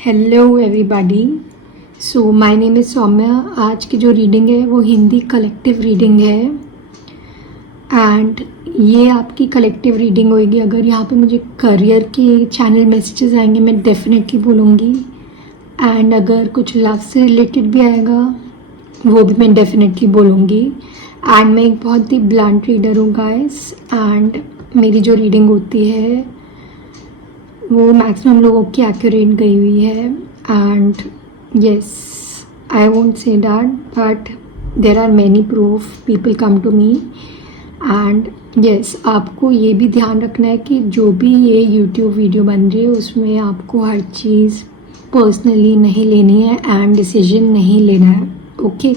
Hello everybody. So my name is Saumya. आज की जो रीडिंग है वो हिंदी कलेक्टिव रीडिंग है एंड ये आपकी कलेक्टिव रीडिंग होगी। अगर यहाँ पे मुझे करियर के चैनल मैसेजेस आएंगे मैं डेफिनेटली बोलूँगी एंड अगर कुछ लव से रिलेटेड भी आएगा वो भी मैं डेफिनेटली बोलूँगी। एंड मैं एक बहुत ही ब्लंट रीडर हूँ गाइस एंड मेरी जो रीडिंग होती है वो मैक्सिमम लोगों की एक्यूरेट गई हुई है and yes I won't say that but there are many proof people come to me and yes आपको ये भी ध्यान रखना है कि जो भी ये यूट्यूब वीडियो बन रही है उसमें आपको हर चीज़ पर्सनली नहीं लेनी है एंड डिसीजन नहीं लेना है। ओके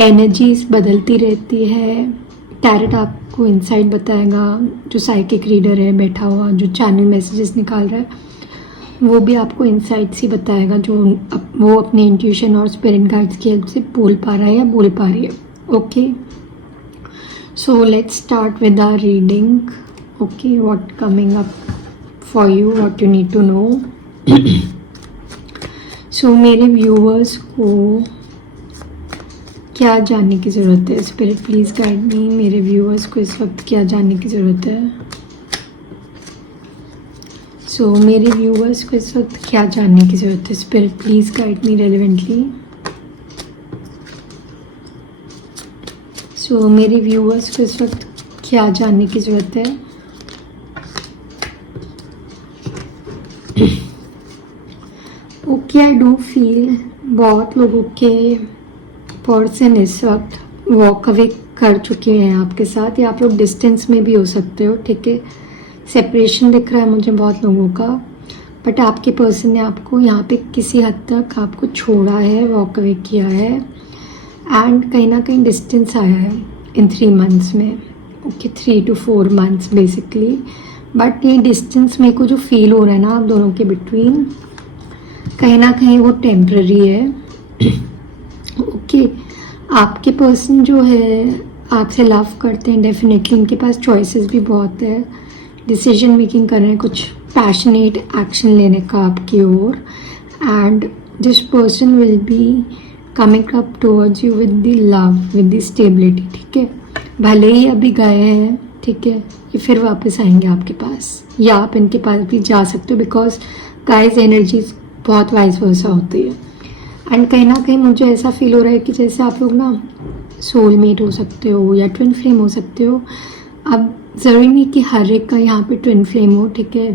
एनर्जीज बदलती रहती है। टैरेट आपको इनसाइट बताएगा। जो साइकिक रीडर है बैठा हुआ जो चैनल मैसेजेस निकाल रहा है वो भी आपको इनसाइट्स ही बताएगा जो वो अपने इंट्यूशन और स्पिरिट गाइड्स की हेल्प से बोल पा रहा है या बोल पा रही है। Okay so let's start with our reading. Okay what coming up for you what you need to know. So मेरे व्यूअर्स को क्या जानने की ज़रूरत है? Spirit please guide me. मेरे व्यूअर्स को इस वक्त क्या जानने की ज़रूरत है? सो मेरे व्यूअर्स को इस वक्त क्या जानने की ज़रूरत है? Spirit please guide me relevantly. So मेरे व्यूअर्स को इस वक्त क्या जानने की ज़रूरत है? ओके आई डू फील बहुत लोगों के पर्सन इस वक्त वॉक अवे कर चुके हैं आपके साथ या आप लोग डिस्टेंस में भी हो सकते हो। ठीक है सेपरेशन दिख रहा है मुझे बहुत लोगों का बट आपके पर्सन ने आपको यहाँ पे किसी हद तक आपको छोड़ा है वॉक अवे किया है एंड कहीं ना कहीं डिस्टेंस आया है इन 3 months में। Okay 3 to 4 months basically but ये डिस्टेंस मेरे को जो फील हो रहा है ना आप दोनों के बिटवीन कहीं ना कहीं वो टेम्प्ररी है। ओके आपके पर्सन जो है आपसे लव करते हैं डेफिनेटली इनके पास चॉइसेस भी बहुत है। डिसीजन मेकिंग कर रहे हैं कुछ पैशनेट एक्शन लेने का आपकी ओर and this person will be coming up towards you with the love with the stability. ठीक है भले ही अभी गए हैं ठीक है ये फिर वापस आएंगे आपके पास या आप इनके पास भी जा सकते हो बिकॉज गाइस एनर्जीज बहुत वाइस वर्सा होती है एंड कहीं ना कहीं मुझे ऐसा फील हो रहा है कि जैसे आप लोग ना सोलमेट हो सकते हो या ट्विन फ्लेम हो सकते हो। अब ज़रूरी नहीं कि हर एक का यहाँ पे ट्विन फ्लेम हो। ठीक है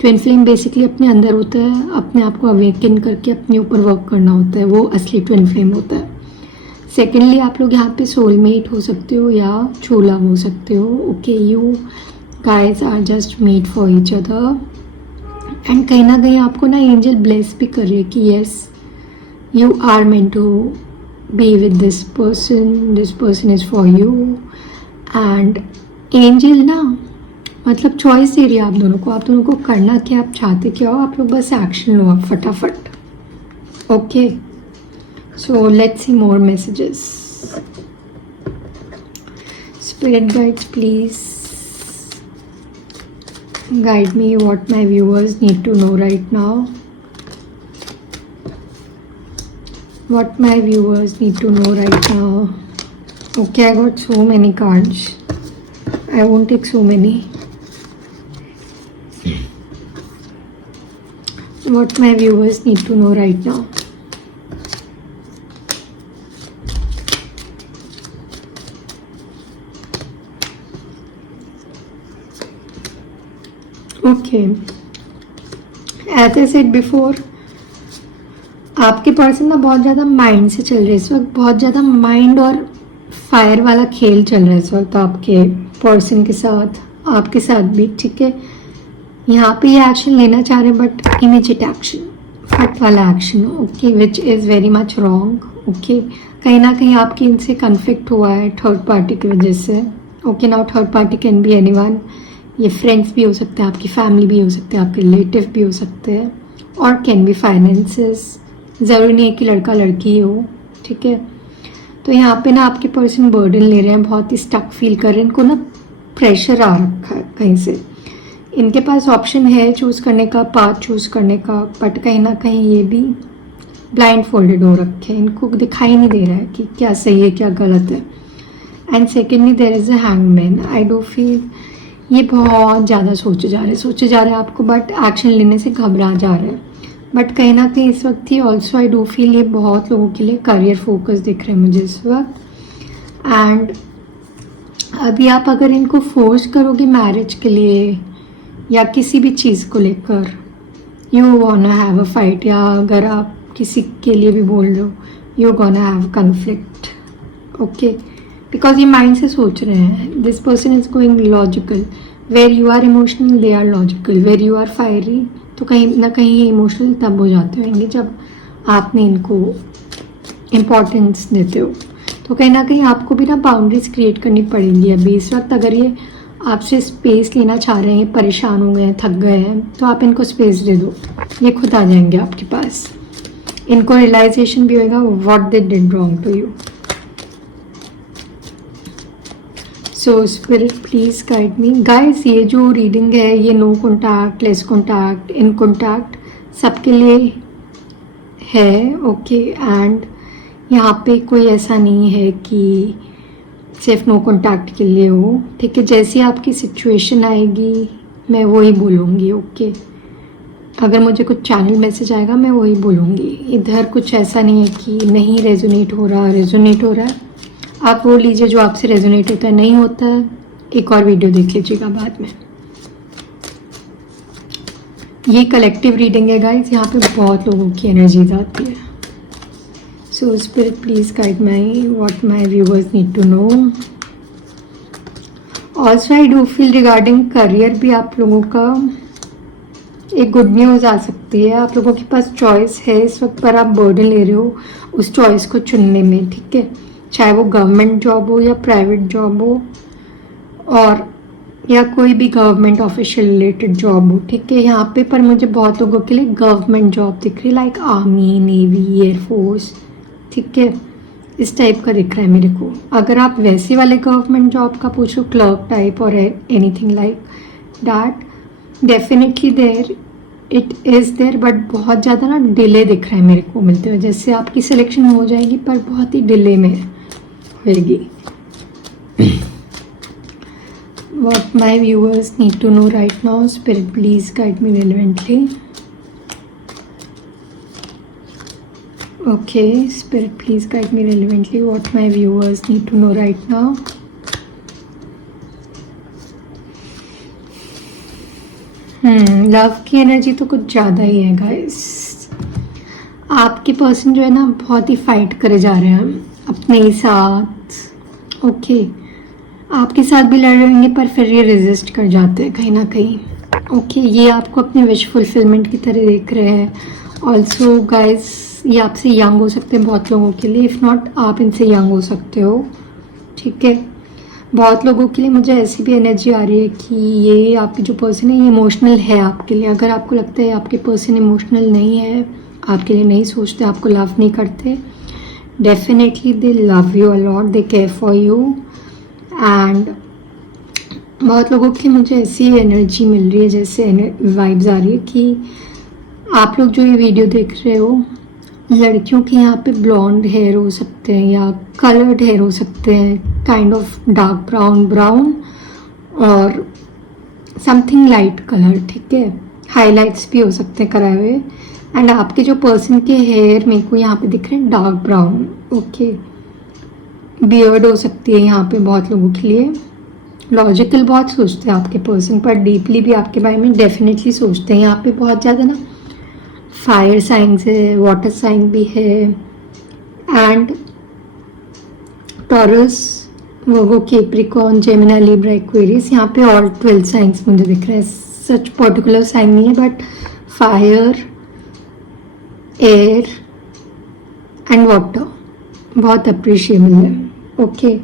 ट्विन फ्लेम बेसिकली अपने अंदर होता है अपने आप को अवेकन करके अपने ऊपर वर्क करना होता है वो असली ट्विन फ्लेम होता है। सेकेंडली आप लोग यहाँ पे सोलमेट हो सकते हो या ट्रू लव हो सकते हो। Okay you guys are just made for each other and कहीं ना कहीं आपको ना एंजल ब्लेस भी कर रही है कि yes you are meant to be with this person is for you and angel ना मतलब चॉइस दे रही है आप दोनों को करना क्या आप चाहते क्या हो आप लोग बस एक्शन लो आप फटाफट। Okay so let's see more messages. Spirit guides please guide me what my viewers need to know right now. What my viewers need to know right now. Okay, I got so many cards. I won't take so many. What my viewers need to know right now. Okay. As I said before, आपके person ना बहुत ज़्यादा mind से चल रहे हैं इस वक्त। बहुत ज़्यादा माइंड और फायर वाला खेल चल रहा है इस वक्त आपके पर्सन के साथ आपके साथ भी। ठीक है यहाँ पे ये एक्शन लेना चाह रहे हैं बट इमीडिएट एक्शन फट वाला action. Okay which is very much wrong. Okay कहीं ना कहीं आपकी इनसे कन्फ्लिक्ट हुआ है थर्ड पार्टी की वजह से। Okay now third party can be anyone. ये फ्रेंड्स भी हो सकते हैं आपकी फैमिली भी हो सकते हैं आपके रिलेटिव भी हो सकते हैं और कैन बी फाइनेंसेस। ज़रूरी नहीं है कि लड़का लड़की हो। ठीक है तो यहाँ पे ना आपके पर्सन बर्डन ले रहे हैं बहुत ही स्टक फील कर रहे हैं इनको ना प्रेशर आ रखा है कहीं से इनके पास ऑप्शन है चूज़ करने का, पाथ चूज़ करने का, बट कहीं ना कहीं ये भी ब्लाइंड फोल्डेड हो रखे हैं, इनको दिखाई नहीं दे रहा है कि क्या सही है क्या गलत है. And secondly there is a hangman. I do feel ये बहुत ज़्यादा सोचे जा रहे हैं आपको, बट एक्शन लेने से घबरा जा रहे हैं. बट कहीं ना कहीं इस वक्त he also I do feel ये बहुत लोगों के लिए करियर फोकस दिख रहे हैं मुझे इस वक्त. एंड अभी आप अगर इनको फोर्स करोगे मैरिज के लिए या किसी भी चीज़ को लेकर, you gonna have a fight, या अगर आप किसी के लिए भी बोल रहे हो, you gonna have conflict. Okay, because ये माइंड से सोच रहे हैं. This person is going logical. Where you are emotional they are logical. Where you are fiery तो कहीं ना कहीं इमोशनल तब हो जाते होंगे जब आपने इनको इम्पोर्टेंस देते हो. तो कहीं ना कहीं आपको भी ना बाउंड्रीज क्रिएट करनी पड़ेगी अभी इस वक्त. अगर ये आपसे स्पेस लेना चाह रहे हैं, परेशान हो गए हैं, थक गए हैं, तो आप इनको स्पेस दे दो, ये खुद आ जाएंगे आपके पास. इनको रियलाइजेशन भी होगा what they did wrong to you. So spirit please guide me. Guys ये जो रीडिंग है ये no contact, less contact, in contact सबके लिए है. ओके, एंड यहाँ पे कोई ऐसा नहीं है कि सिर्फ नो कॉन्टैक्ट के लिए हो. ठीक है, जैसी आपकी सिचुएशन आएगी मैं वही बोलूँगी. ओके, अगर मुझे कुछ चैनल मैसेज आएगा मैं वही बोलूँगी. इधर कुछ ऐसा नहीं है कि नहीं रेजोनेट हो रहा है. आप वो लीजिए जो आपसे रेजोनेट होता है. नहीं होता है एक और वीडियो देख लीजिएगा बाद में. ये कलेक्टिव रीडिंग है गाइस, यहाँ पे बहुत लोगों की एनर्जीज आती है. So spirit please guide my what my viewers need to know. Also I do feel regarding career भी आप लोगों का एक गुड न्यूज़ आ सकती है. आप लोगों के पास चॉइस है इस वक्त, पर आप बर्डन ले रहे हो उस चॉइस को चुनने में. ठीक है, चाहे वो गवर्नमेंट जॉब हो या प्राइवेट जॉब हो, और या कोई भी गवर्नमेंट ऑफिशियल रिलेटेड जॉब हो. ठीक है, यहाँ पे पर मुझे बहुत लोगों के लिए गवर्नमेंट जॉब दिख रही है, लाइक आर्मी, नेवी, एयरफोर्स. ठीक है, इस टाइप का दिख रहा है मेरे को. अगर आप वैसे वाले गवर्नमेंट जॉब का पूछो, क्लर्क टाइप और anything like that, definitely there it is there, but बहुत ज़्यादा ना डिले दिख रहा है मेरे को मिलते हुए. जैसे आपकी सिलेक्शन हो जाएगी पर बहुत ही डिले में होगी. What my viewers need to know right now, Spirit please guide me relevantly. Okay, Spirit please guide me relevantly. What my viewers need to know right now. Love की एनर्जी तो कुछ ज़्यादा ही है गाइस. आपके person जो है ना बहुत ही फाइट करे जा रहे हैं अपने ही साथ. ओके, आपके साथ भी लड़ रहे होंगे पर फिर ये रेजिस्ट कर जाते हैं कहीं ना कहीं. ओके, ये आपको अपने विश फुलफिलमेंट की तरह देख रहे हैं. ऑल्सो गाइस ये आपसे यंग हो सकते हैं बहुत लोगों के लिए. इफ़ नॉट आप इनसे यंग हो सकते हो. ठीक है, बहुत लोगों के लिए मुझे ऐसी भी एनर्जी आ रही है कि ये आपके जो पर्सन है ये इमोशनल है आपके लिए. अगर आपको लगता है आपके पर्सन इमोशनल नहीं है, आपके लिए नहीं सोचते, आपको लव नहीं करते, definitely they love you a lot, they care for you. And बहुत लोगों के लिए मुझे ऐसी एनर्जी मिल रही है, जैसे वाइब्स आ रही है कि आप लोग जो ये वीडियो देख रहे हो, लड़कियों के यहाँ पे ब्लॉन्ड हेयर हो सकते हैं या कलर्ड हेयर हो सकते हैं, काइंड ऑफ डार्क ब्राउन और समथिंग लाइट कलर. ठीक है, हाइलाइट्स भी हो सकते हैं कराए हुए. एंड आपके जो पर्सन के हेयर मेरे को यहाँ पे दिख रहे हैं डार्क ब्राउन. ओके, बियर्ड हो सकती है यहाँ पे बहुत लोगों के लिए. लॉजिकल बहुत सोचते हैं आपके पर्सन, पर डीपली भी आपके बारे में डेफिनेटली सोचते हैं. यहाँ पे बहुत ज़्यादा ना फायर साइंस है, वाटर साइन भी है, and taurus, Virgo, Capricorn, Gemini, Libra, Aquarius. यहाँ पे और 12 साइंस मुझे दिख रहे हैं. सच पर्टिकुलर साइन नहीं है, but fire, air and water बहुत अप्रिशिएबल है. ओके,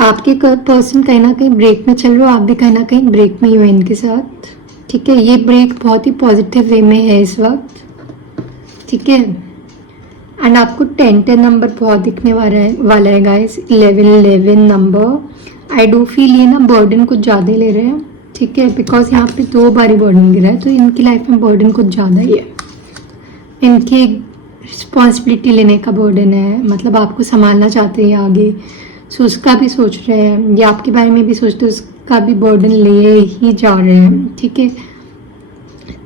आपके पर्सन कहीं ना कहीं ब्रेक में चल रहे हो, आप भी कहीं ना कहीं ब्रेक में ही हो इनके साथ. ठीक है, ये ब्रेक बहुत ही पॉजिटिव वे में है इस वक्त. ठीक है, एंड आपको 10 नंबर बहुत दिखने वाला है guys. 11 number. I do feel ये ना बर्डन कुछ ज़्यादा ले रहे हैं. ठीक है, बिकॉज यहाँ पे 2 बारी बर्डन गिरा है, तो इनकी लाइफ में बर्डन कुछ ज़्यादा ही है। इनकी रिस्पॉन्सिबिलिटी लेने का बर्डन है, मतलब आपको संभालना चाहते हैं आगे, सो उसका भी सोच रहे हैं, या आपके बारे में भी सोचते हैं, उसका भी बर्डन ले ही जा रहे हैं। ठीक है,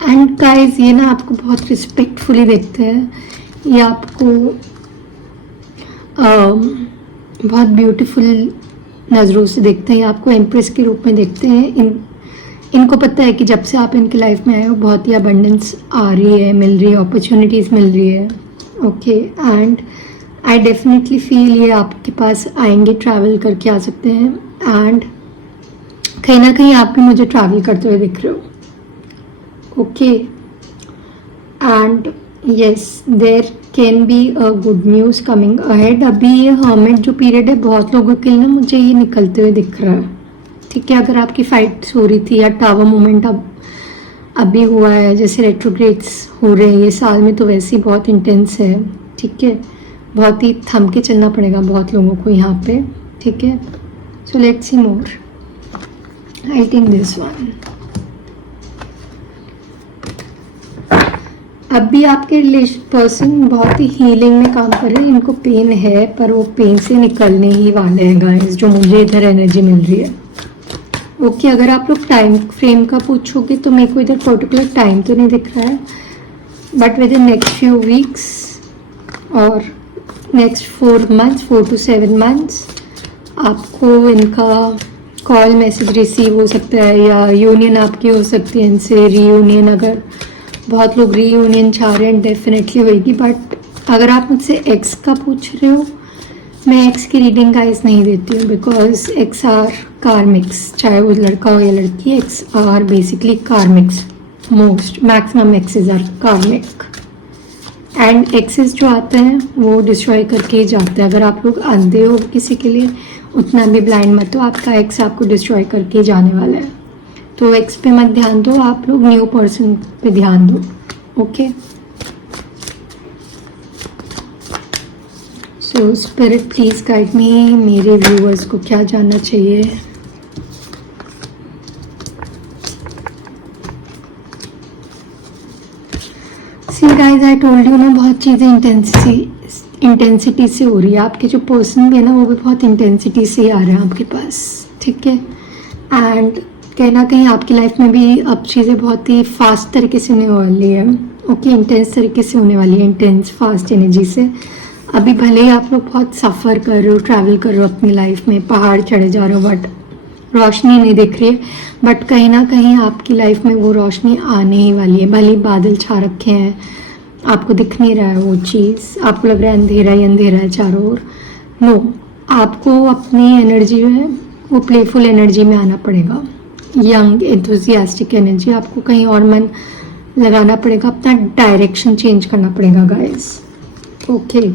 एंड गाइस ये ना आपको बहुत रिस्पेक्टफुली देखते हैं, ये आपको बहुत ब्यूटीफुल नज़रों से देखते हैं, आपको एम्प्रेस के रूप में देखते हैं। इनको पता है कि जब से आप इनकी लाइफ में आए हो बहुत ही अबंडेंस आ रही है, मिल रही है, अपॉर्चुनिटीज़ मिल रही है। Okay, and I definitely feel ये आपके पास आएंगे, ट्रैवल करके आ सकते हैं, एंड कहीं ना कहीं आप भी मुझे ट्रैवल करते हुए दिख रहे हो। Okay, and yes there can be a good news coming ahead. अभी ये हर्मिट जो पीरियड है बहुत लोगों के लिए ना मुझे ये निकलते हुए दिख रहा है। ठीक है, अगर आपकी फाइट्स हो रही थी या टावर मोमेंट अभी हुआ है, जैसे रेट्रोग्रेड्स हो रहे हैं ये साल में, तो वैसे ही बहुत इंटेंस है। ठीक है, बहुत ही थम के चलना पड़ेगा बहुत लोगों को यहाँ पे। ठीक है, सो let's see more. I think this one. अभी आपके पर्सन बहुत ही हीलिंग में काम कर रहे हैं, इनको पेन है पर वो पेन से निकलने ही वाले हैं गाइस, जो मुझे इधर एनर्जी मिल रही है। ओके, अगर आप लोग टाइम फ्रेम का पूछोगे तो मेरे को इधर पर्टिकुलर टाइम तो नहीं दिख रहा है, but with in next few weeks और नेक्स्ट 4 मंथ्स, 4 to 7 मंथ्स आपको इनका कॉल मैसेज रिसीव हो सकता है, या यूनियन आपकी हो सकती है इनसे, रीयूनियन। अगर बहुत लोग रीयूनियन चाह रहे हैं, डेफिनेटली होगी। बट अगर आप मुझसे एक्स का पूछ रहे हो, मैं एक्स की रीडिंग गाइस नहीं देती हूँ, बिकॉज एक्स आर कार्मिक्स, चाहे वो लड़का हो या लड़की, ex are basically karmics. Most maximum exes are karmic, and exes जो आते हैं वो डिस्ट्रॉय करके ही जाते हैं। अगर आप लोग अंधे हो किसी के लिए, उतना भी ब्लाइंड मत हो, आपका एक्स आपको डिस्ट्रॉय करके जाने वाला है। तो एक्स पे मत ध्यान दो, आप लोग न्यू पर्सन पे ध्यान दो। Okay, so spirit please guide me, मेरे व्यूअर्स को क्या जानना चाहिए। See guys, I told you ना, बहुत चीज़ें इंटेंसिटी से हो रही है। आपके जो पर्सन भी है ना, वो भी बहुत इंटेंसिटी से ही आ रहे हैं आपके पास। ठीक है, एंड कहीं ना कहीं आपकी लाइफ में भी अब चीज़ें बहुत ही फास्ट तरीके से होने वाली है। ओके, इंटेंस तरीके से होने वाली है, इंटेंस फास्ट एनर्जी से। अभी भले ही आप लोग बहुत सफ़र कर रहे हो, ट्रैवल कर रहे हो अपनी लाइफ में, पहाड़ चढ़े जा रहे हो, बट रोशनी नहीं दिख रही है, बट कहीं ना कहीं आपकी लाइफ में वो रोशनी आने ही वाली है। भले ही बादल छा रखे हैं, आपको दिख नहीं रहा है वो चीज़, आपको लग रहा है अंधेरा ही अंधेरा है चारों ओर। नो, आपको अपनी एनर्जी जो है वो प्लेफुल एनर्जी में आना पड़ेगा, यंग एंथुजियास्टिक एनर्जी। आपको कहीं और मन लगाना पड़ेगा, अपना डायरेक्शन चेंज करना पड़ेगा गाइस। ओके,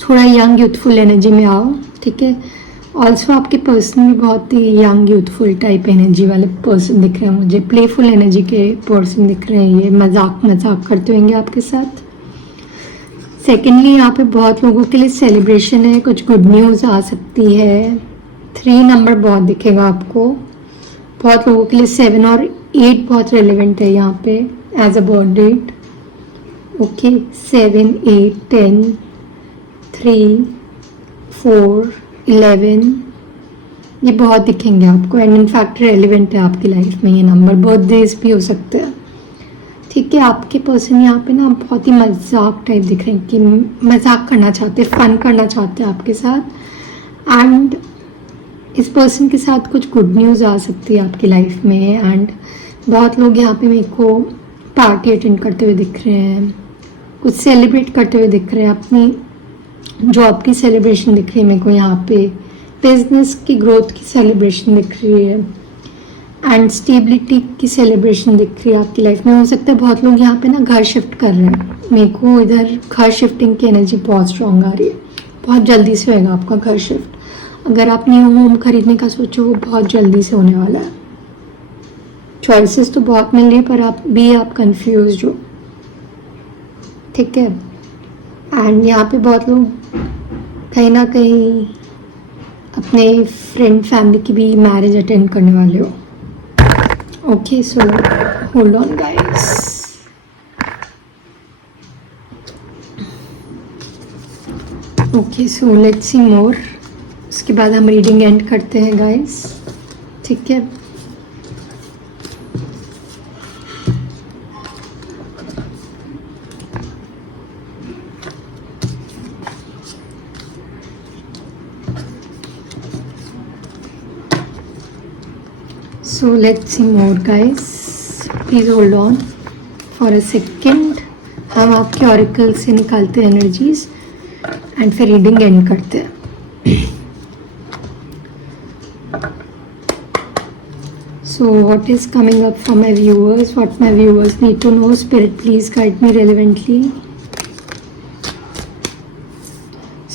थोड़ा यंग यूथफुल एनर्जी में आओ। ठीक है, ऑल्सो आपके पर्सन भी बहुत ही यंग यूथफुल टाइप एनर्जी वाले पर्सन दिख रहे हैं मुझे, प्लेफुल एनर्जी के पर्सन दिख रहे हैं। ये मजाक करते होंगे आपके साथ। सेकेंडली, यहाँ पे बहुत लोगों के लिए सेलिब्रेशन है, कुछ गुड न्यूज़ आ सकती है। 3 नंबर बहुत दिखेगा आपको, बहुत लोगों के लिए 7 और 8 बहुत रेलिवेंट है यहाँ पे as a birth date. Okay, 7, 8, 10, 3, 4, 11 ये बहुत दिखेंगे आपको, एंड इनफैक्ट रेलिवेंट है आपकी लाइफ में ये नंबर। बर्थडेज भी हो सकते हैं। ठीक है, आपके पर्सन यहाँ पे ना बहुत ही मजाक टाइप दिख रहे हैं, कि मजाक करना चाहते हैं, फन करना चाहते हैं आपके साथ, एंड इस पर्सन के साथ कुछ गुड न्यूज़ आ सकती है आपकी लाइफ में। एंड बहुत लोग यहाँ पे मेरे को पार्टी अटेंड करते हुए दिख रहे हैं, कुछ सेलिब्रेट करते हुए दिख रहे हैं, अपनी जॉब की सेलिब्रेशन दिख रही है मेरे को यहाँ पे, बिजनेस की ग्रोथ की सेलिब्रेशन दिख रही है, एंड स्टेबिलिटी की सेलिब्रेशन दिख रही है आपकी लाइफ में। हो सकता है बहुत लोग यहाँ पे ना घर शिफ्ट कर रहे हैं, मेरे को इधर घर शिफ्टिंग की एनर्जी बहुत स्ट्रॉन्ग आ रही है, बहुत जल्दी से होएगा आपका घर शिफ्ट। अगर आप न्यू होम खरीदने का सोचो, वो बहुत जल्दी से होने वाला है। चॉइसेस तो बहुत मिल रही है, पर आप कंफ्यूज हो। ठीक है, एंड यहाँ पे बहुत लोग कहीं ना कहीं अपने फ्रेंड फैमिली की भी मैरिज अटेंड करने वाले हो। Okay, so hold on guys. Okay, so let's see more. उसके बाद हम रीडिंग एंड करते हैं गाइस, ठीक है. So let's see more guys. Please hold on for a second. हम आपके ऑरिकल से निकालते हैं एनर्जीज एंड फिर रीडिंग एंड करते हैं. So what is coming up for my viewers? What my viewers need to know? Spirit, please guide me relevantly.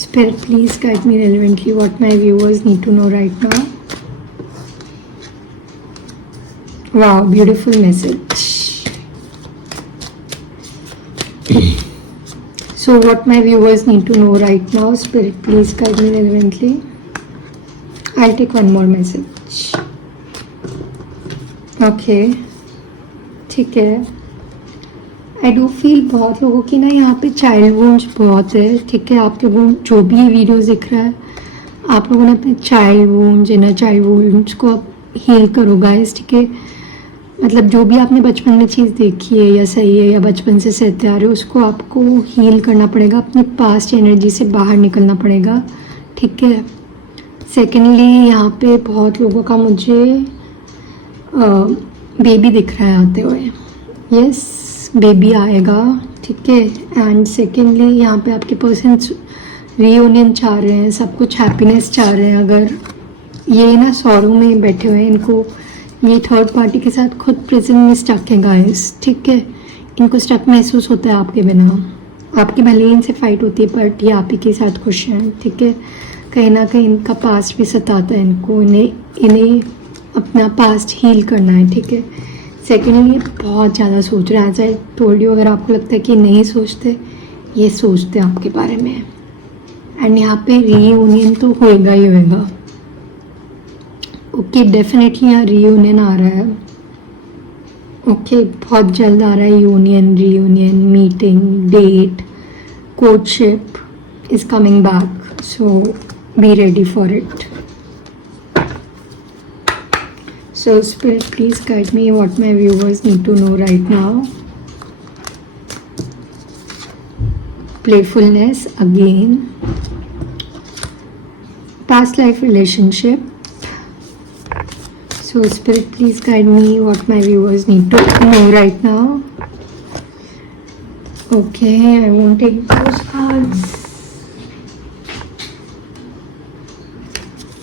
Spirit, please guide me relevantly. What my viewers need to know right now. Wow, beautiful message. So what my viewers need to know right now, Spirit, please guide me relevantly. I'll take one more message. Okay, ठीक है. I do feel बहुत लोगों की ना यहाँ पे child wounds बहुत है, ठीक है. आप लोगों जो भी ये वीडियोस दिख रहा है, आप लोगों ने अपने child wounds, inner child wounds को हील करो गाइस, ठीक है. मतलब जो भी आपने बचपन में चीज़ देखी है या सही है या बचपन से सहते आ रहे हो, उसको आपको हील करना पड़ेगा. अपनी पास्ट एनर्जी से बाहर निकलना पड़ेगा, ठीक है. सेकेंडली यहाँ पे बहुत लोगों का मुझे बेबी दिख रहा है आते हुए. यस, बेबी आएगा, ठीक है. एंड सेकेंडली यहाँ पे आपके पर्सन्स रीयूनियन चाह रहे हैं, सब कुछ हैप्पीनेस चाह रहे हैं. अगर ये ना सॉरो में बैठे हुए हैं, इनको ये थर्ड पार्टी के साथ खुद प्रेजेंट में स्टक है गाइस, ठीक है. इनको स्टक महसूस होता है आपके बिना. आपकी भले ही इनसे फाइट होती है, बट ये आप ही के साथ खुश हैं, ठीक है. कहीं ना कहीं इनका पास्ट भी सताता है इनको. इन्हें अपना पास्ट हील करना है, ठीक है. सेकेंडली, बहुत ज़्यादा सोच रहे हैं. एज आई टोल्ड यू, अगर आपको लगता है कि नहीं सोचते, ये सोचते हैं आपके बारे में. एंड यहाँ पे रीयूनियन तो होएगा ही होएगा. ओके, डेफिनेटली यहाँ रीयूनियन आ रहा है. ओके, बहुत जल्द आ रहा है union, reunion, meeting, date, courtship is coming back. So be ready for it. So spirit, please guide me what my viewers need to know right now. Playfulness again, past life relationship. So Spirit, please guide me what my viewers need to know right now. Okay, I won't take those cards.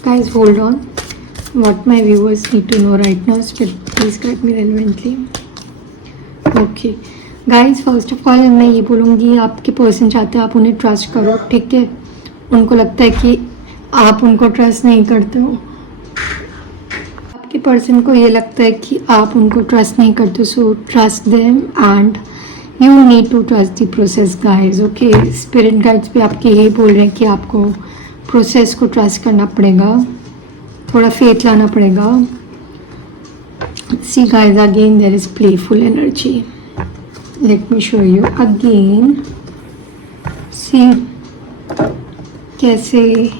Guys, hold on. What my viewers need to know right now. Spirit, please guide me relevantly. Okay. Guys, first of all मैं ये बोलूँगी, आपके person चाहते हैं आप उन्हें trust करो, ठीक है. उनको लगता है कि आप उनको ट्रस्ट नहीं करते हो. पर्सन को ये लगता है कि आप उनको ट्रस्ट नहीं करते. So trust them and you need to trust the process guys. Okay, spirit guides भी आपके यही बोल रहे हैं कि आपको प्रोसेस को ट्रस्ट करना पड़ेगा, थोड़ा फेथ लाना पड़ेगा. See guys, again there is playful energy. Let me show you again. See कैसे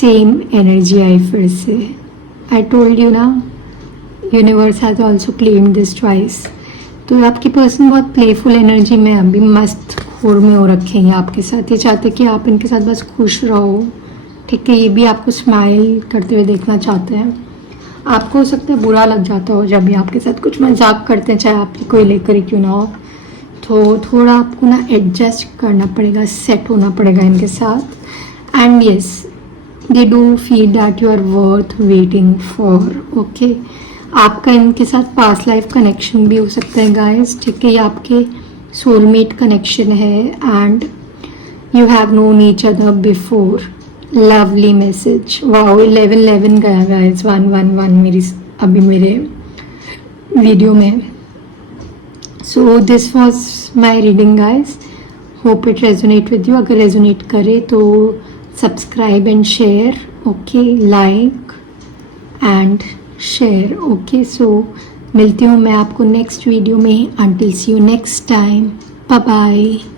सेम एनर्जी आई फिर से. I told you ना, universe has also claimed this twice. तो आपकी पर्सन बहुत प्लेफुल एनर्जी में अभी मस्त खोर में हो रखे हैं आपके साथ. ये चाहते कि आप इनके साथ बस खुश रहो, ठीक है. ये भी आपको स्माइल करते हुए देखना चाहते हैं. आपको हो सकता है बुरा लग जाता हो जब भी आपके साथ कुछ मजाक करते हैं, चाहे आपकी कोई लेकर ही क्यों ना हो. तो थोड़ा आपको ना एडजस्ट करना पड़ेगा, सेट होना पड़ेगा इनके साथ. And yes, they do feel that you are worth waiting for. okay, आपका इनके साथ पास्ट लाइफ कनेक्शन भी हो सकता है गाइस, ठीक है. ये आपके सोलमेट कनेक्शन है and you have known each other before. Lovely message. Wow, 11 गया गाइस, 111 मेरी अभी मेरे वीडियो में. So this was my reading guys. Hope it resonate with you. अगर रेजोनेट करे तो subscribe and share. Okay, like and share. Okay, so मिलती हूँ मैं आपको नेक्स्ट वीडियो में। Until see you next time, bye bye.